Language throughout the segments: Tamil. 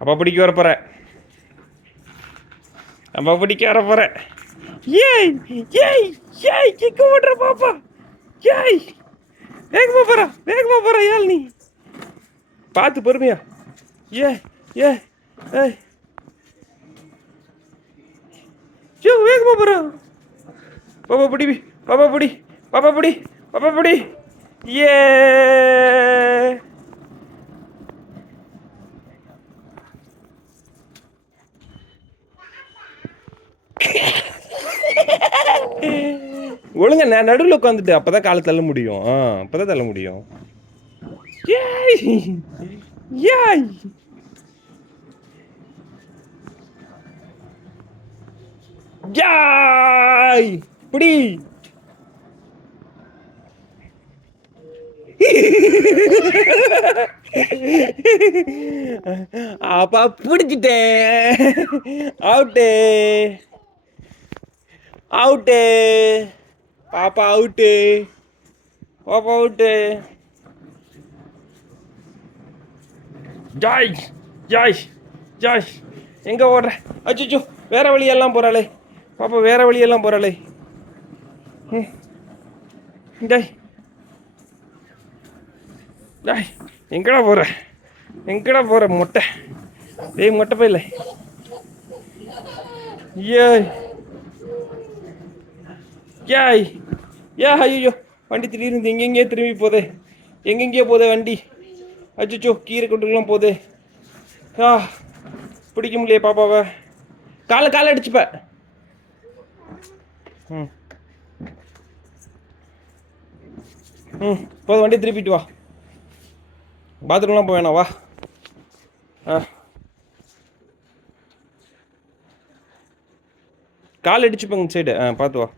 அப்பா பிடிக்க வர போற. அப்பா பிடிக்க வர போற. ஏய் ஏய் ஏய் கிக்க ஓடுற பாப்பா. ஏய் வேகமா போற ஏல் நீ. பார்த்து பொறுமையா. ஏய் ஏய் ஏய் ஜோ வேகமா போற. பாப்பா பிடி பாப்பா பிடி பாப்பா பிடி பாப்பா பிடி. ஏ ஒழுங்க நான் நடுவில் உட்காந்துட்டு அப்பதான் காலை தள்ள முடியும். அப்பதான் தள்ள முடியும். ஏய் ஏய் ஏய் பிடி. அப்பா பிடிச்சிட்டேன். அவுட்டு அவுட்டு பாப்பா அவுட்டு பாப்பா அவுட்டு. ஜாய் ஜாய் ஜாய் எங்க ஓடுற? அச்சோ வேற வழியெல்லாம் போறாளே பாப்பா, வேற வழியெல்லாம் போறாளே. ஜாய் ஜாய் எங்கடா போற? எங்கடா போற மொட்டை? டேய் மொட்டை போயில. ஏய் ஏய் ஏ ஐயோ வண்டி திடீர்னு எங்கெங்கேயோ திரும்பி போதே. எங்கெங்கேயோ போதே வண்டி. அச்சோ கீரை கொண்டுலாம் போதே. பிடிக்க முடியலையே பாப்பாவை. காலை அடிச்சுப்ப. போதும் வண்டி திருப்பிட்டு வா. பாத்ரூம்லாம் போய் வேணாம் வா. கால் அடிச்சுப்பங்க சைடு. பார்த்து வா.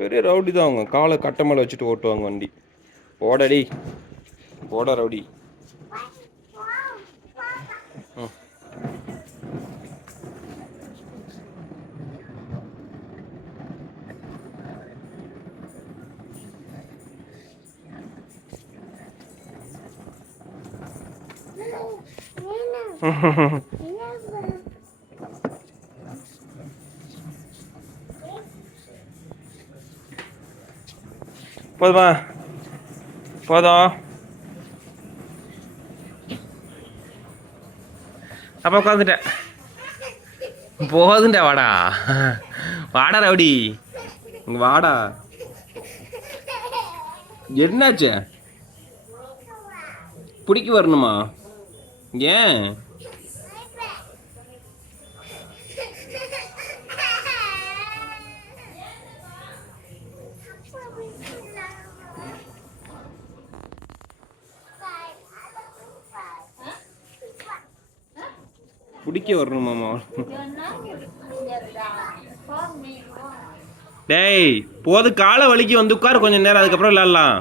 பெரிய ரவுடி தான் அவங்க. காலை கட்டை மேலே வச்சுட்டு ஓட்டுவாங்க வண்டி. போடடி போட ரவுடி. போதுமா? போதும். அப்போ உட்காந்துட்டேன். போதுண்டா வாடா. வாடா ரவுடி இங்க வாடா. என்னாச்சு? பிடிக்க வரணுமா? ஏன்? பிடிக்க வரணுமாமா? டேய் போது காலை வலிக்கு வந்து உட்காரு கொஞ்சம் நேரம், அதுக்கப்புறம் விளையாடலாம்.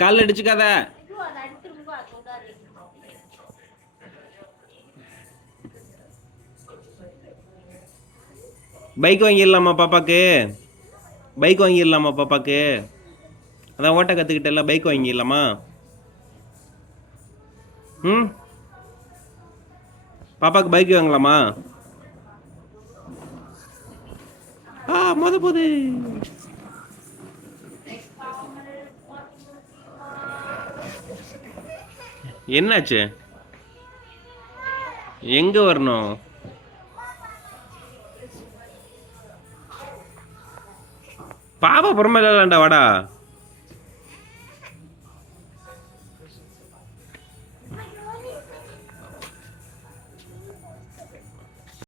காலில் அடிச்சுக்காத. பைக் வாங்கிடலாமா பாப்பாக்கு? பைக் வாங்கிடலாமா பாப்பாக்கு? அதான் ஓட்ட கற்றுக்கிட்டல, பைக் வாங்கிடலாமா? பாப்பாக்கு பைக் வாங்கலாமா? போது என்னாச்சு? எங்க வரணும்? பாப்பா புறமே இல்லைண்டா வாடா.